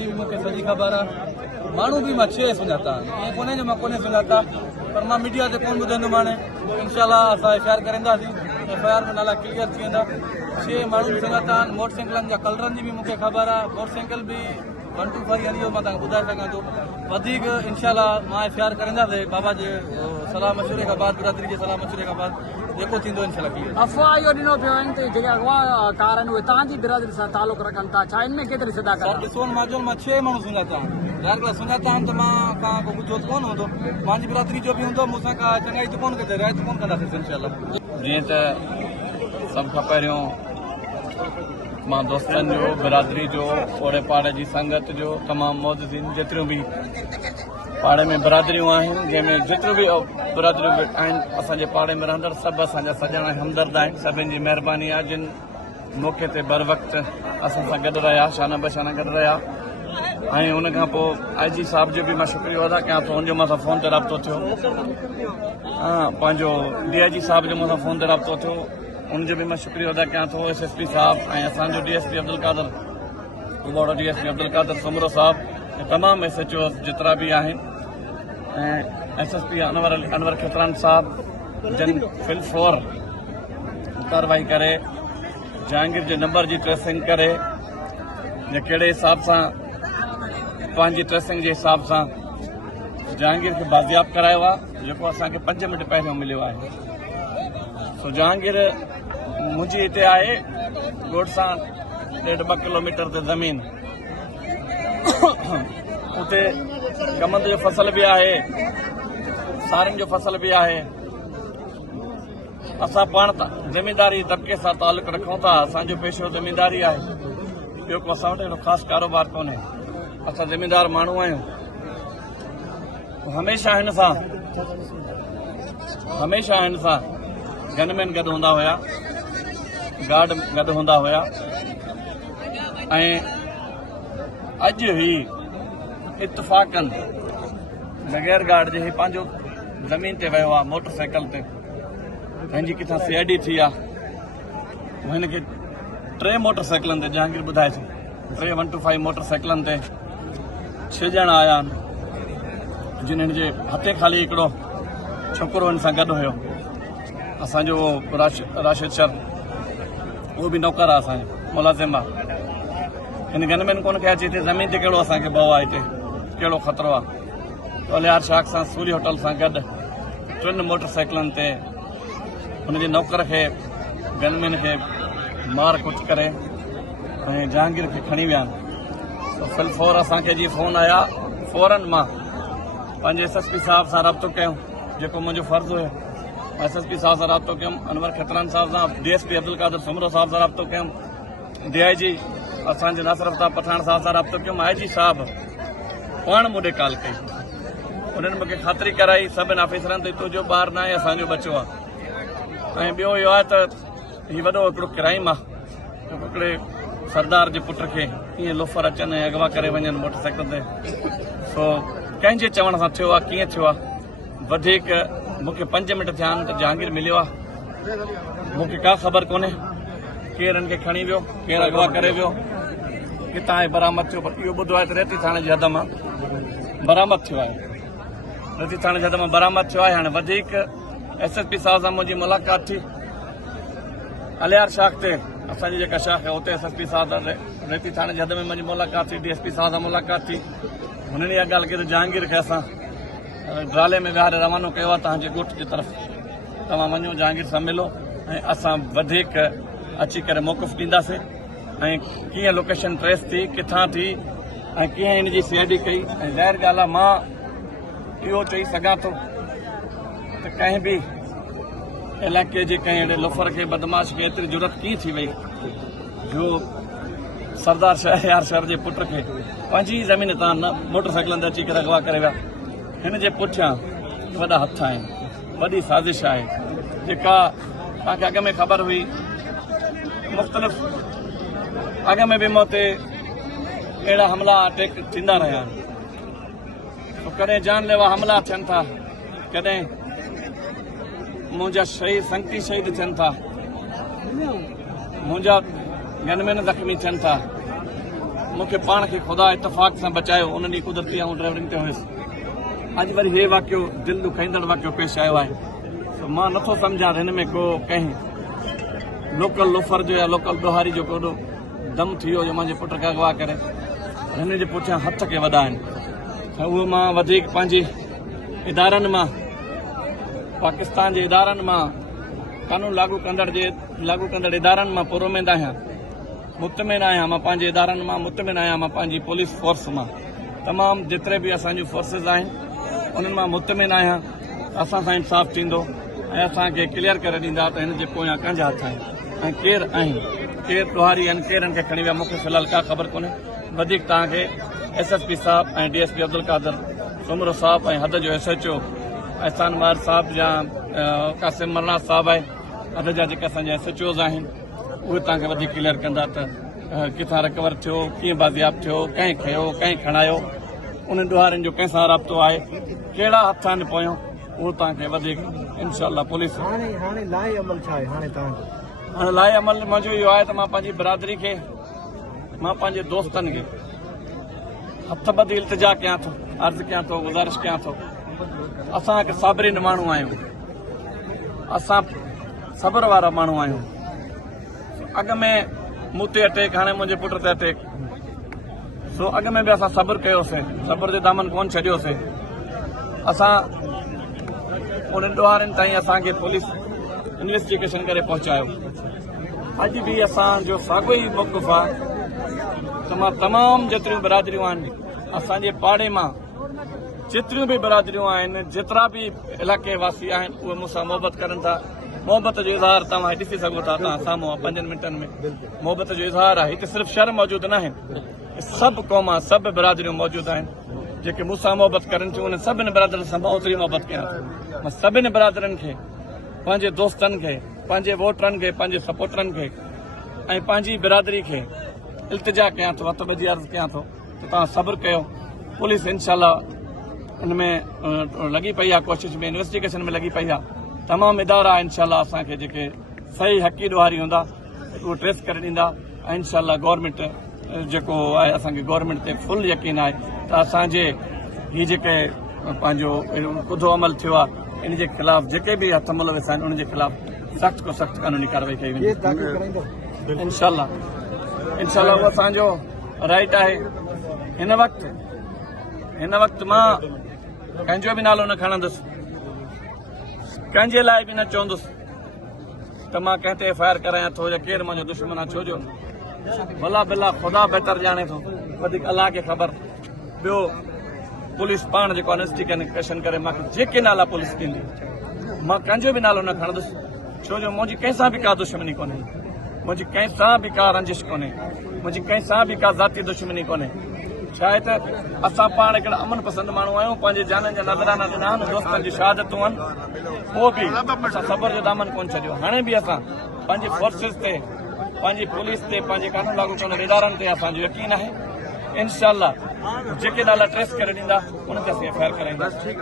जी भी मूंखे सॼी ख़बर आहे। माण्हू बि मां 6 सुञाता, ईअं कोन्हे जो मां कोन्हे सुञाता, पर मां मीडिया ते कोन ॿुधाईंदुमि। हाणे इनशाला असां FIR कराईंदासीं, FIR में नाला क्लियर थी वेंदा। 6 माण्हू बि सुञाता आहिनि। मोटरसाइकिलनि जा कलरनि जी बि मूंखे ख़बर आहे। मोटरसाइकिल बि 125 हली वियो, मां तव्हांखे ॿुधाए सघां थो। वधीक इनशाला मां FIR कराईंदासीं बाबा जे सलाह मशवरे खां बाद, बिरादरी जे सलाह मशवरे खां बाद जेको थींदो इनशाला क्लियर। अफ़वाह इहो ॾिनो पियो आहिनि त जेके अॻवा कार आहिनि उहे तव्हांजी बिरादरी सां तालुक़ रखनि था, छा इनमें केतिरी सदाकत आहे? ॾिसो मां चयो मां 6 माण्हू सुञाता आहिनि। ज़ाहिर सुञाता आहिनि त मां खां को ॿुधो कोन हूंदो, पंहिंजी बिरादरी जो बि हूंदो, मूंसां का चङाई त कोन कंदे, रायत कोन कंदासीं इनशाला। जीअं त सभ खां पहिरियों मां दोस्तनि जो, बिरादरी जो, ओड़े पाड़े जी संगत जो, तमामु मौजूदीन जेतिरियूं बि पाड़े में बिरादरियूं आहिनि, जंहिंमें जेतिरियूं बि बिरादरियूं आहिनि असांजे पाड़े में रहंदड़, सभु असांजा सॼणा हमदर्द आहिनि। सभिनि जी महिरबानी आहे जिन मौक़े ते बर वक़्तु असां सां गॾु रहिया, शाना बशाना गॾु रहिया। ऐं उन खां पोइ IG साहब जो बि मां शुक्रियो अदा कयां थो, हुनजो मूंसां फ़ोन ते राब्तो थियो। पंहिंजो DIG साहब जो मूंसां फ़ोन ते राब्तो थियो, उनजो बि मां शुक्रियो अदा कयां थो। SSP साहब ऐं असांजो DSP अब्दुल कादर, कुपवाड़ा DSP अब्दुल कादर सुमरो साहब ऐं तमामु SHOs जेतिरा बि आहिनि, ऐं SSP अनवर खितरान साहब जिन फिलफोर कार्रवाई करे जहांगीर जे नंबर जी ट्रेसिंग करे, या कहिड़े हिसाब सां पंहिंजी ट्रेसिंग जे हिसाब सां जहांगीर खे बाज़ियाब करायो आहे, जेको असांखे 5 मिंट पहिरियों मिलियो आहे। सो जहांगीर मुंहिंजी हिते आहे ॻोठ सां 1.5-2 किलोमीटर ते ज़मीन, उते कमंद जो फसल बि आहे, सारनि जो फसल बि आहे। असां पाण ज़मींदारी तबिके सां तालुक़ रखूं था, असांजो पेशो ज़मींदारी आहे, ॿियो को असां वटि अहिड़ो ख़ासि कारोबार कोन्हे। असां ज़मींदार माण्हू आहियूं। हमेशह हिन सां गनमैन गॾु हूंदा हुया, गार्ड गॾु हूंदा हुया, ऐं अॼु ही इत्तफ़ाक़न बग़ैर गार्ड जे ही पंहिंजो ज़मीन ते वियो आहे, मोटरसाइकिल ते। पंहिंजी किथां CID थी आहे, हिनखे 3 मोटरसाइकिलनि ते जहांगीर ॿुधाएसि, 3 125 मोटरसाइकिलनि ते 6 ॼणा आया आहिनि, जिन जे हथे ख़ाली हिकिड़ो छोकिरो हिन सां गॾु हुयो। असांजो राशिद शर, उहो बि नौकर आहे, असांजो मुलाज़िम आहे। हिन गनमैन कोन खे अचे हिते ज़मीन ते कहिड़ो असांखे भउ आहे, हिते कहिड़ो ख़तरो आहे। अलियार शाख सां सूरी होटल सां गॾु 3 मोटरसाइकिलनि ते हुनजे नौकर खे, गनमैन खे मार कुट करे ऐं जहांगीर खे खणी विया आहिनि। फिलफोर असांखे जीअं फ़ोन आया, फौरन मां पंहिंजे SSP साहब सां राब्तो कयूं, जेको मुंहिंजो फ़र्ज़ु हुयो। SSP साहब सां राब्तो कयुमि, अनवर खितरान साहब सां, DSP अब्दुल कादर सुमरो साहब सां राब्तो कयुमि, DIG असांजे नासिर अफ्ताब पठाण साहब सां राब्तो कयुमि। IG साहब पाण मूंखे कॉल कई, उन्हनि मूंखे ख़ातिरी कराई सभिनि ऑफिसरनि ते, तुंहिंजो ॿारु न आहे, असांजो बचो आहे। ऐं ॿियो इहो आहे त हीउ वॾो हिकिड़ो क्राइम आहे, हिकिड़े सरदार जे पुट खे कीअं लोफर अचनि ऐं अगवा करे वञनि मोटरसाइकिल ते। सो कंहिंजे चवण सां थियो आहे, कीअं थियो आहे, वधीक मूंखे 5 मिंट थिया आहिनि त जहांगीर मिलियो आहे। मूंखे का ख़बर कोन्हे केरु हिन खे खणी वियो, केरु अगवा करे वियो, किथां बरामद थियो। पर इहो ॿुधो आहे त रेती थाणे जी हद मां बरामद थियो आहे, रेती थाणे जी हद मां बरामद थियो आहे। हाणे वधीक SSP साहब सां मुंहिंजी मुलाक़ात थी, अलियार शाख ते असांजी जेका शाख आहे उते SSP साहब सां रेती थाणे जी हद में मुंहिंजी मुलाक़ात थी, DSP साहब सां मुलाक़ात थी। हुननि इहा ॻाल्हि कई त जहांगीर खे असां ड्राले में विहारे रवानो कयो आहे तव्हांजे ॻोठ जी तरफ़, तव्हां वञो जहांगीर सां मिलो, ऐं असां वधीक अची करे मौक़िफ़ ॾींदासीं, ऐं कीअं लोकेशन ट्रेस थी, किथां थी, ऐं कीअं हिन जी CID कई। ऐं ज़ाहिर ॻाल्हि आहे, मां इहो चई सघां थो त कंहिं बि इलाइक़े जे कंहिं अहिड़े लोफर खे, बदमाश खे एतिरी ज़रूरत कीअं थी वई जो सरदार शहरयार शहर जे पुट खे पंहिंजी ज़मीन तां न मोटरसाइकिलनि ते अची करे अगवा करे विया। हिन जे पुठियां वॾा हथ आहिनि, वॾी साज़िश आहे, जेका तव्हांखे अॻ में ख़बर हुई। मुख़्तलिफ़ अॻ में बि मूं ते अहिड़ा हमला अटैक थींदा रहिया आहिनि। कॾहिं जानलेवा हमला थियनि था, कॾहिं मुंहिंजा संगती शहीद थियनि था, मुंहिंजा गनमैन ज़ख़्मी थियनि था, मूंखे पाण खे ख़ुदा इतफ़ाक़ सां बचायो उन ॾींहुं कुदरती ऐं ड्राइवरिंग ते हुयुसि। अॼु वरी हे वाक़ियो दिलि ॾुखाईंदड़ वाक़ियो पेश आयो आहे। मां नथो सम्झां हिन में को कंहिं लोकल लोफर जो या लोकल ॾोहारी जो कोॾो दम थी वियो जो मुंहिंजे पुट खे अगवा करे हिन जे पुठियां हथ खे वधा आहिनि। त उहो मां वधीक पंहिंजी इदारनि मां पाकिस्तान जे इदारनि मां कानून लागू कंदड़ इदारनि मां पुरउमेद आहियां, मुतमिन आहियां। मां पंहिंजे इदारनि मां मुतमिन आहियां। मां पंहिंजी पुलिस फोर्स मां तमामु जेतिरे बि असांजूं फोर्सिस आहिनि उन्हनि मां मुतमिन आहियां। असां सां इंसाफ़ थींदो ऐं असांखे क्लियर करे ॾींदा त हिन जे पोयां कंहिंजा हथ आहिनि ऐं केरु आहिनि, केरु ॾोहारी आहिनि, केरनि खे खणी विया मूंखे फ़िलहाल का ख़बर कोन्हे। वधीक तव्हांखे SSP साहब ऐं DSP अब्दुल कादर सुमरो साहब ऐं हद जो SHO एहसान मार साहब या कासिम मरना साहब आहे हद जा जेके असांजा SHOs आहिनि उहे तव्हांखे वधीक क्लियर कंदा त किथां रिकवर थियो, कीअं बाज़ियाब थियो, कंहिं खयो, कंहिं खणायो, उन्हनि ॾोहारियुनि जो कंहिंसां राब्तो आहे, कहिड़ा हथ आहिनि पोयां, उहो तव्हांखे वधीक इनशाअल्लाह पुलिस। हाणे लाइ अमल छा आहे हाणे तव्हांजो? हाणे लाइ अमल मुंहिंजो इहो आहे त मां पंहिंजी बिरादरी खे, मां पंहिंजे दोस्तनि खे हथ ॿधी इल्तिजा कयां थो, अर्ज़ु कयां थो, गुज़ारिश कयां थो। असां हिकु साबरीन माण्हू आहियूं, असां सब्र वारा माण्हू आहियूं। अॻ में मूं ते अटैक, हाणे मुंहिंजे पुट ते अटैक, सो अॻ में बि असां सब्र कयोसीं, सब्र जो दामन कोन छॾियोसीं। असां उन्हनि ॾोहारियुनि ताईं असांखे पुलिस इन्वेस्टिगेशन करे पहुचायो। अॼु बि असांजो साॻियो ई मौक़िफ़ आहे त मां तमामु जेतिरियूं बिरादरियूं आहिनि असांजे पाड़े मां, जेतिरियूं बि बिरादरियूं आहिनि, जेतिरा बि इलाइक़े वासी आहिनि उहे मूंसां मोहबत करनि था। मोहबत जो इज़हार तव्हां ॾिसी सघो था, तव्हां साम्हूं 5 मिंटनि में मोहबत जो इज़हार आहे। हिते सिर्फ़ु शहर मौजूदु न आहिनि, सभु क़ौमां, सभु बिरादरियूं मौजूदु आहिनि जेके मूंसां मोहबत करनि थियूं। उन सभिनी बिरादरनि सां मां ओतिरी मोहबत कयां थो। मां सभिनी बिरादरनि खे, पंहिंजे दोस्तनि खे, पंहिंजे वोटरनि खे, पंहिंजे सपोर्टरनि खे ऐं पंहिंजी बिरादरी खे इल्तिजा कयां थो, हथ ॿधी अर्ज़ु कयां थो त तव्हां सब्र कयो। पुलिस इनशाअल्लाह इन में लॻी पई आहे, कोशिशि में, इन्वेस्टिगेशन में लॻी पई आहे। तमामु इदारा इनशाअल्लाह असांखे जेके सही हक़ी ॾोहारी हूंदा उहो ट्रेस करे ॾींदा ऐं इनशाअल्लाह गवर्नमेंट जेको आहे, असांखे गवर्नमेंट ते फुल यकीन आहे त असांजे हीअ जेके पंहिंजो कुधो अमल थियो आहे इन जे ख़िलाफ़ जेके बि हथ मुलविस आहिनि उन जे ख़िलाफ़ सख़्त को सख़्त कानूनी कार्रवाई कई वेंदी। इनशाअल्लाह उहो असांजो राइट आहे। हिन वक़्तु मां कंहिंजो बि नालो न खणंदुसि, कंहिंजे लाइ बि न चवंदुसि त मां कंहिं ते FIR करायां थो या केरु मुंहिंजो दुश्मन आहे। छो जो भला बिला ख़ुदा बहितर ॼाणे थो, वधीक अलाह खे ख़बर। ॿियो पुलिस पाण जेको इन्वेस्टिगेशन करे मूंखे जेके नाला पुलिस ॾींदी मां कंहिंजो बि नालो न खणंदुसि। छो जो मुंहिंजी कंहिंसां बि का दुश्मनी कोन्हे, मुंहिंजी कंहिंसां बि का रंजिश कोन्हे, मुंहिंजी कंहिंसां बि का ज़ाती दुश्मनी कोन्हे। छा आहे त असां पाण हिकिड़ा अमन पसंद माण्हू आहियूं। पंहिंजे जाननि जा नज़राना ॾिना आहिनि, दोस्तनि जी शहादतूं आहिनि, पोइ बि असां सब्र जो दामन कोन छॾियो। हाणे बि असां पंहिंजी फोर्सिस ते, पंहिंजी पुलिस ते, पंहिंजे कानून लागू कंदड़ इदारनि ते असांजो यकीन आहे। इनशाअल्लाह जेके नाला ट्रेस करे ॾींदा उनखे असीं FIR कराईंदासीं।